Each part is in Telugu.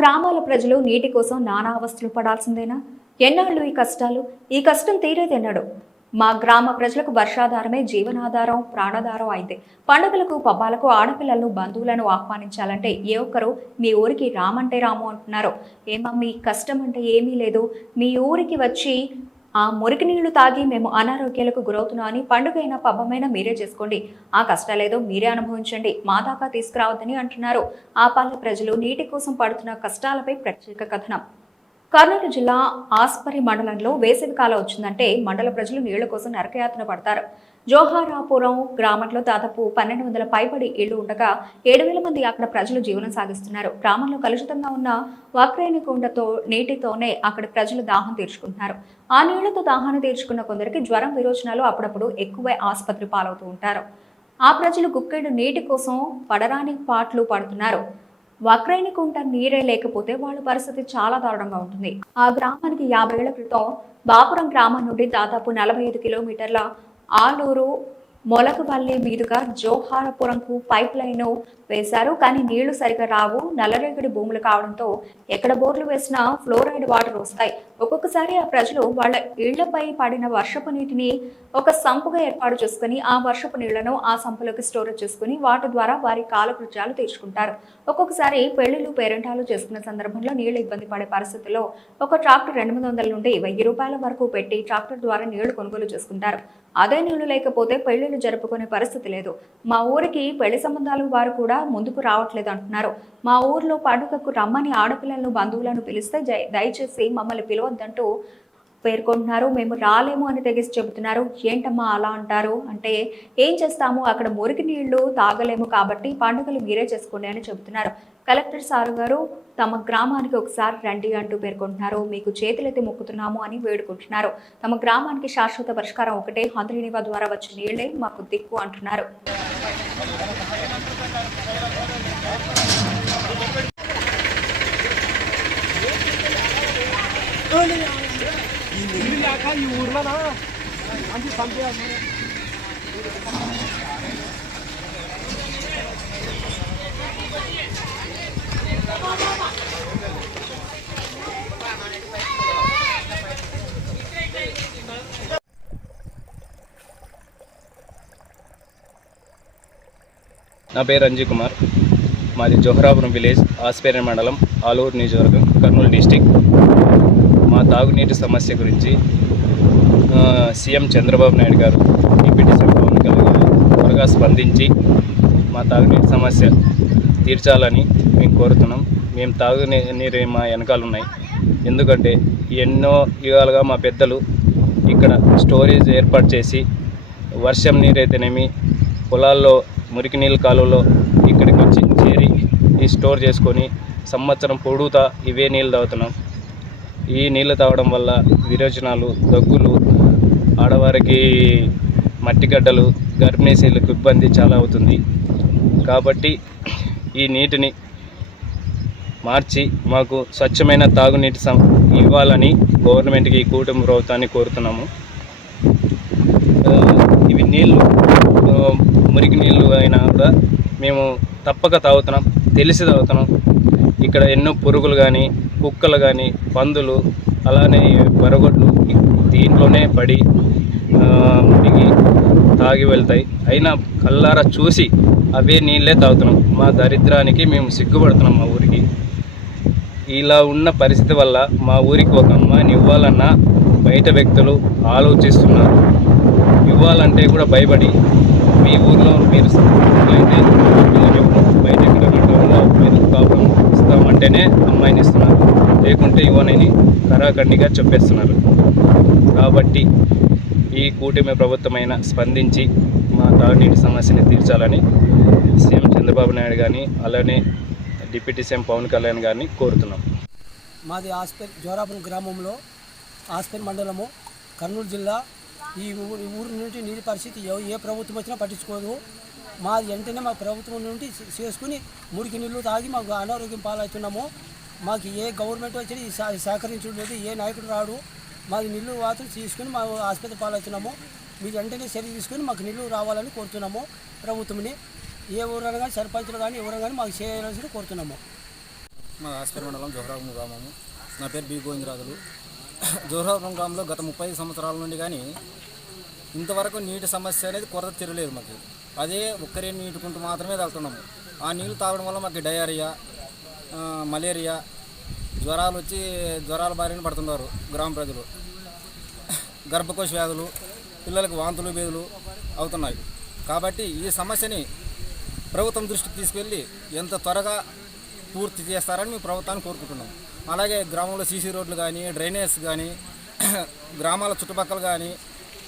గ్రామాల ప్రజలు నీటి కోసం నానా అవస్థలు పడాల్సిందేనా? ఎన్నాళ్ళు ఈ కష్టాలు? ఈ కష్టం తీరేదెన్నడు? మా గ్రామ ప్రజలకు వర్షాధారమే జీవనాధారం, ప్రాణాధారం అయింది. పండుగలకు, పబ్బాలకు ఆడపిల్లలను, బంధువులను ఆహ్వానించాలంటే ఏ ఒక్కరు మీ ఊరికి రామంటే రాము అంటున్నారు. ఏమమ్మీ, కష్టం అంటే ఏమీ లేదు, మీ ఊరికి వచ్చి ఆ మురికి నీళ్లు తాగి మేము అనారోగ్యాలకు గురవుతున్నాం అని పండుగైనా పబ్బమైనా మీరే చేసుకోండి, ఆ కష్టాలేదో మీరే అనుభవించండి, మా దాకా తీసుకురావద్దని అంటున్నారు. ఆ పల్లె ప్రజలు నీటి కోసం పడుతున్న కష్టాలపై ప్రత్యేక కథనం. కర్నూలు జిల్లా ఆస్పరి మండలంలో వేసవి కాలం వచ్చిందంటే మండల ప్రజలు నీళ్ల కోసం నరకయాతన పడతారు. జోహారాపురం గ్రామంలో దాదాపు 1200 పైబడి ఇళ్లు ఉండగా 7000 మంది అక్కడ ప్రజలు జీవనం సాగిస్తున్నారు. గ్రామంలో కలుషితంగా ఉన్న వక్రేణి కుండతో నీటితోనే అక్కడ ప్రజలు దాహం తీర్చుకుంటున్నారు. ఆ నీళ్లతో దాహాన్ని తీర్చుకున్న కొందరికి జ్వరం, విరోచనాలు అప్పుడప్పుడు ఎక్కువై ఆసుపత్రి పాలవుతూ ఉంటారు. ఆ ప్రజలు గుక్కెడు నీటి కోసం పడరాని పాట్లు పడుతున్నారు. వక్రేణి కుంట నీరే లేకపోతే వాళ్ళ పరిస్థితి చాలా దారుణంగా ఉంటుంది. ఆ గ్రామానికి 50 ఏళ్ల క్రితం బాపురం గ్రామం నుండి దాదాపు 45 కిలోమీటర్ల ఆలూరు మొలకవల్లి మీదుగా జోహారపురంకు పైప్ లైన్ వేశారు. కానీ నీళ్లు సరిగా రావు. నల్లరేగడి భూములు కావడంతో ఎక్కడ బోర్లు వేసినా ఫ్లోరైడ్ వాటర్ వస్తాయి. ఒక్కొక్కసారి ఆ ప్రజలు వాళ్ళ ఇళ్లపై పడిన వర్షపు నీటిని ఒక సంపుగా ఏర్పాటు చేసుకుని ఆ వర్షపు నీళ్లను ఆ సంపులోకి స్టోరేజ్ చేసుకుని వాటి ద్వారా వారి కాలకృత్యాలు తీర్చుకుంటారు. ఒక్కొక్కసారి పెళ్లిళ్లు, పేరెంటాలు చేసుకున్న సందర్భంలో నీళ్లు ఇబ్బంది పడే పరిస్థితుల్లో ఒక ట్రాక్టర్ 200 నుండి 1000 రూపాయల వరకు పెట్టి ట్రాక్టర్ ద్వారా నీళ్లు కొనుగోలు చేసుకుంటారు. అదే నీళ్లు లేకపోతే పెళ్లిళ్లు జరుపుకునే పరిస్థితి లేదు. మా ఊరికి పెళ్లి సంబంధాలు వారు కూడా ముందుకు రావట్లేదు అంటున్నారు. మా ఊర్లో పండుగకు రమ్మని ఆడపిల్లలను, బంధువులను పిలిస్తే దయచేసి మమ్మల్ని పిలవద్దంటూ పేర్కొంటున్నారు. మేము రాలేము అని తెగేసి చెబుతున్నారు. ఏంటమ్మా అలా అంటారు అంటే, ఏం చేస్తాము, అక్కడ మురికి నీళ్లు తాగలేము కాబట్టి పండుగలు మీరే చేసుకోండి అని చెబుతున్నారు. కలెక్టర్ సారు గారు తమ గ్రామానికి ఒకసారి రండి అంటూ పేర్కొంటున్నారు. మీకు చేతులెత్తి మొక్కుతున్నాము అని వేడుకుంటున్నారు. తమ గ్రామానికి శాశ్వత పరిష్కారం ఒకటే, హంద్రీనివా ద్వారా వచ్చే నీళ్లే మాకు దిక్కు అంటున్నారు. ఈ ఊర్లో నా పేరు అంజీ కుమార్. మాది జోహరాపురం విలేజ్, ఆస్పేరి మండలం, ఆలూరు నియోజకవర్గం, కర్నూలు డిస్టిక్. మా తాగునీటి సమస్య గురించి సీఎం చంద్రబాబు నాయుడు గారు, డిప్యూటీ సీఎం పవన్ కళ్యాణ్ గారు త్వరగా స్పందించి మా తాగునీటి సమస్య తీర్చాలని మేము కోరుతున్నాం. మేము తాగునీరు మా వెనకాల ఉన్నాయి. ఎందుకంటే ఎన్నో యుగాలుగా మా పెద్దలు ఇక్కడ స్టోరేజ్ ఏర్పాటు చేసి వర్షం నీరైతేనేమి, పొలాల్లో మురికి నీళ్ళ కాలువలో ఇక్కడికి వచ్చి చేరి ఈ స్టోర్ చేసుకొని సంవత్సరం పొడుగుతా ఇవే నీళ్ళు తాగుతున్నాం. ఈ నీళ్ళు తాగడం వల్ల విరోచనాలు, దగ్గులు, ఆడవారికి మట్టిగడ్డలు, గర్భిణీ స్త్రీలకు ఇబ్బంది చాలా అవుతుంది. కాబట్టి ఈ నీటిని మార్చి మాకు స్వచ్ఛమైన తాగునీటి ఇవ్వాలని గవర్నమెంట్కి, ఈ కూటమి ప్రభుత్వాన్ని కోరుతున్నాము. ఇవి నీళ్ళు మురికి నీళ్ళు అయినా కూడా మేము తప్పక తాగుతున్నాం, తెలిసి తాగుతున్నాం. ఇక్కడ ఎన్నో పురుగులు కానీ, కుక్కలు కానీ, పందులు, అలానే వరగొడ్లు దీంట్లోనే పడి మునిగి తాగి వెళ్తాయి. అయినా కళ్ళారా చూసి అవే నీళ్ళే తాగుతున్నాం. మా దరిద్రానికి మేము సిగ్గుపడుతున్నాం. మా ఊరికి ఇలా ఉన్న పరిస్థితి వల్ల మా ఊరికి ఒక అమ్మాయిని ఇవ్వాలన్నా బయట వ్యక్తులు ఆలోచిస్తున్నారు. ఇవ్వాలంటే కూడా భయపడి, మీ ఊర్లో మీరు అయితే బయట ఎక్కడ మీరు కాపురం ఇస్తామంటేనే అమ్మాయిని ఇస్తున్నారు, లేకుంటే ఇవ్వనని కరాఖండిగా చెప్పేస్తున్నారు. కాబట్టి ఈ కూటమి ప్రభుత్వమైన స్పందించి మా తాగునీటి సమస్యని తీర్చాలని సీఎం చంద్రబాబు నాయుడు గారిని, అలానే డిప్యూటీ సీఎం పవన్ కళ్యాణ్ గారిని కోరుతున్నాం. మాది జోహారాపురం గ్రామంలో, ఆస్పేరి మండలము, కర్నూలు జిల్లా. ఈ ఊరి నుండి నీటి పరిస్థితి ఏ ప్రభుత్వం వచ్చినా పట్టించుకోదు. మాది వెంటనే మా ప్రభుత్వం నుండి చేసుకుని మురికి నీళ్ళు తాగి మాకు అనారోగ్యం పాలవుతున్నాము. మాకు ఏ గవర్నమెంట్ వచ్చి సహకరించలేదు, ఏ నాయకుడు రాడు. మాకు నీళ్ళు మాత్రం తీసుకుని మా ఆసుపత్రి పాలవుతున్నాము. మీరు వెంటనే చర్య తీసుకుని మాకు నీళ్ళు రావాలని కోరుతున్నాము ప్రభుత్వంని. ఏ ఊరైనా కానీ, సర్పంచులు కానీ, ఎవరైనా కానీ మాకు చేయాల్సి కోరుతున్నాము. మా ఆస్పేర్ మండలం జోహరాపురం గ్రామము. నా పేరు బి గోవిందరాజులు. జోహరాపురం గ్రామంలో గత 35 సంవత్సరాల నుండి కానీ ఇంతవరకు నీటి సమస్య అనేది కొరత తీరలేదు మాకు. అదే ఒక్కరే నీటికుంటూ మాత్రమే తాగుతున్నాము. ఆ నీళ్ళు తాగడం వల్ల మాకు డయేరియా, మలేరియా, జ్వరాలు వచ్చి జ్వరాల బారిన పడుతున్నారు గ్రామ ప్రజలు. గర్భకోశ వ్యాధులు, పిల్లలకు వాంతులు బేదులు అవుతున్నాయి. కాబట్టి ఈ సమస్యని ప్రభుత్వం దృష్టికి తీసుకెళ్ళి ఎంత త్వరగా పూర్తి చేస్తారని మేము ప్రభుత్వాన్ని కోరుకుంటున్నాం. అలాగే గ్రామంలో సీసీ రోడ్లు కానీ, డ్రైనేజ్ కానీ, గ్రామాల చుట్టుపక్కల కానీ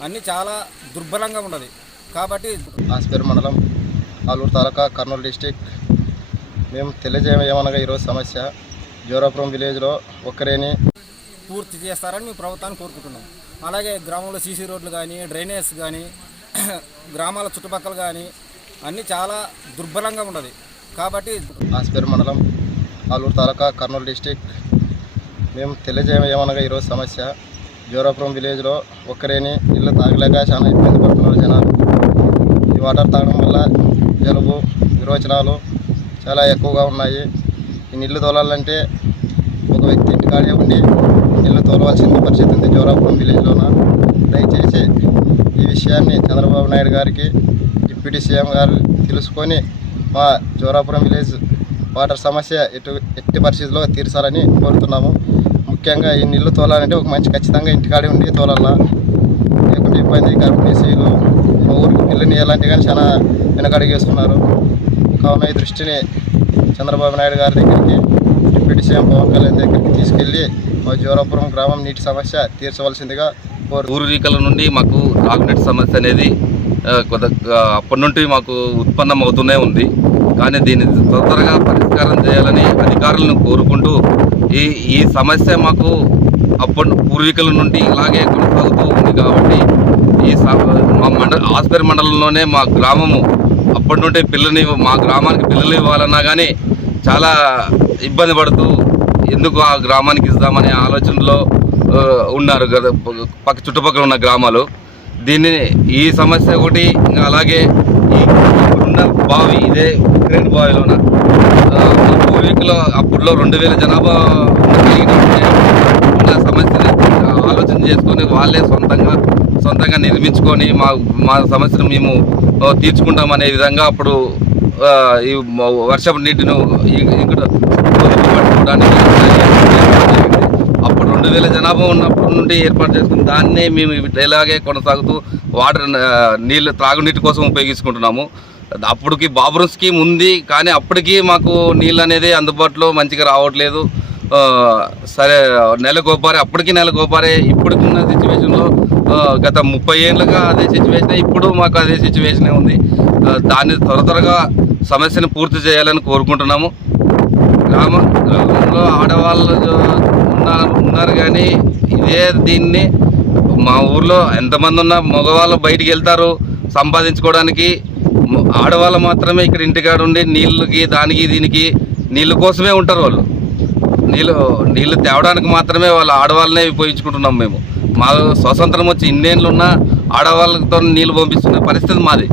అన్నీ చాలా దుర్బలంగా ఉన్నది. కాబట్టి ఆస్పేర్ మండలం ఆలూరు తాలూకా కర్నూలు డిస్టిక్. మేము తెలియజేయమనగా ఈరోజు సమస్య జోరాపురం విలేజ్లో ఒక్కరేని పూర్తి చేస్తారని మేము ప్రభుత్వాన్ని కోరుకుంటున్నాం. అలాగే గ్రామంలో సీసీ రోడ్లు కానీ, డ్రైనేజ్ కానీ, గ్రామాల చుట్టుపక్కల కానీ అన్నీ చాలా దుర్బలంగా ఉన్నది. కాబట్టి ఆస్పేర్ మండలం ఆలూరు తాలూకా కర్నూలు డిస్టిక్. మేము తెలియజేయమనగా ఈరోజు సమస్య జోరాపురం విలేజ్లో ఒక్కరేని ఇల్లు తాగలేక చాలా ఇబ్బంది పడుతున్నారు జనాలు. ఈ వాటర్ తాగడం వల్ల జలుబు, విరోచనాలు చాలా ఎక్కువగా ఉన్నాయి. ఈ నీళ్లు తోలాలంటే ఒక వ్యక్తి ఇంటికాడే ఉండి నీళ్లు తోలవలసిన పరిస్థితి ఉంది జోరాపురం విలేజ్లోన. దయచేసి ఈ విషయాన్ని చంద్రబాబు నాయుడు గారికి, డిప్యూటీ సీఎం గారు తెలుసుకొని మా జోరాపురం విలేజ్ వాటర్ సమస్య ఎట్టి పరిస్థితుల్లో తీర్చాలని కోరుతున్నాము. ముఖ్యంగా ఈ నీళ్లు తోలాలంటే ఒక మంచి ఖచ్చితంగా ఇంటికాడే ఉండి తోలాలా, లేకుంటే ఇబ్బంది. గర్భిణీలు మా ఊరికి పిల్లని ఎలాంటివి కానీ చాలా వెనకడిగేస్తున్నారు. కావున ఈ దృష్టిని చంద్రబాబు నాయుడు గారి దగ్గరికి, డిప్యూటీ సీఎం పవన్ కళ్యాణ్ దగ్గరికి తీసుకెళ్ళి మా జోరాపురం గ్రామం నీటి సమస్య తీర్చవలసిందిగా పూర్వీకుల నుండి మాకు తాగునీటి సమస్య అనేది అప్పటి నుండి మాకు ఉత్పన్నం అవుతూనే ఉంది. కానీ దీన్ని తొందరగా పరిష్కారం చేయాలని అధికారులను కోరుకుంటూ ఈ సమస్య మాకు పూర్వీకుల నుండి ఇలాగే కొనసాగుతూ ఉంది. కాబట్టి మా ఆస్పేర్ మండలంలోనే మా గ్రామము అప్పటి నుండి మా గ్రామానికి పిల్లలు ఇవ్వాలన్నా కానీ చాలా ఇబ్బంది పడుతూ ఎందుకు ఆ గ్రామానికి ఇద్దామనే ఆలోచనలో ఉన్నారు కదా పక్క చుట్టుపక్కల ఉన్న గ్రామాలు. ఈ సమస్య ఒకటి, ఇంకా అలాగే ఉన్న బావి, ఇదే ఉక్రెయిన్ బావిలోన మా పూర్వీకులు అప్పుడులో 2000 జనాభా ఉన్న సమస్యని ఆలోచన చేసుకొని వాళ్ళే సొంతంగా నిర్మించుకొని మా సమస్యను మేము తీర్చుకుంటామనే విధంగా అప్పుడు ఈ వర్షపు నీటిని ఇక్కడ పట్టుకోవడానికి అప్పుడు 2000 జనాభా ఉన్నప్పటి నుండి ఏర్పాటు చేసుకుని దాన్నే మేము ఇలాగే కొనసాగుతూ నీళ్ళు త్రాగునీటి కోసం ఉపయోగించుకుంటున్నాము. అప్పటికి బాబురం స్కీమ్ ఉంది, కానీ అప్పటికి మాకు నీళ్ళు అనేది అందుబాటులో మంచిగా రావట్లేదు. సరే అప్పటికి నెలకోపారే. ఇప్పటికున్న సిచ్యువేషన్లో గత 30 ఏళ్ళుగా అదే సిచ్యువేషన్, ఇప్పుడు మాకు అదే సిచ్యువేషనే ఉంది. దాన్ని త్వరగా సమస్యను పూర్తి చేయాలని కోరుకుంటున్నాము. గ్రామంలో ఆడవాళ్ళు ఉన్నారు కానీ దీన్ని మా ఊర్లో ఎంతమంది ఉన్నా మగవాళ్ళు బయటికి వెళ్తారు సంపాదించుకోవడానికి. ఆడవాళ్ళు మాత్రమే ఇక్కడ ఇంటికాడ ఉండి నీళ్ళకి దీనికి నీళ్ళ కోసమే ఉంటారు. వాళ్ళు నీళ్ళు తేవడానికి మాత్రమే వాళ్ళ ఆడవాళ్ళనే ఉపయోగించుకుంటున్నాం మేము. మా స్వతంత్రం వచ్చి ఇన్నేళ్ళు ఉన్నా ఆడవాళ్ళతో నీళ్ళు పంపిస్తున్న పరిస్థితి మాది.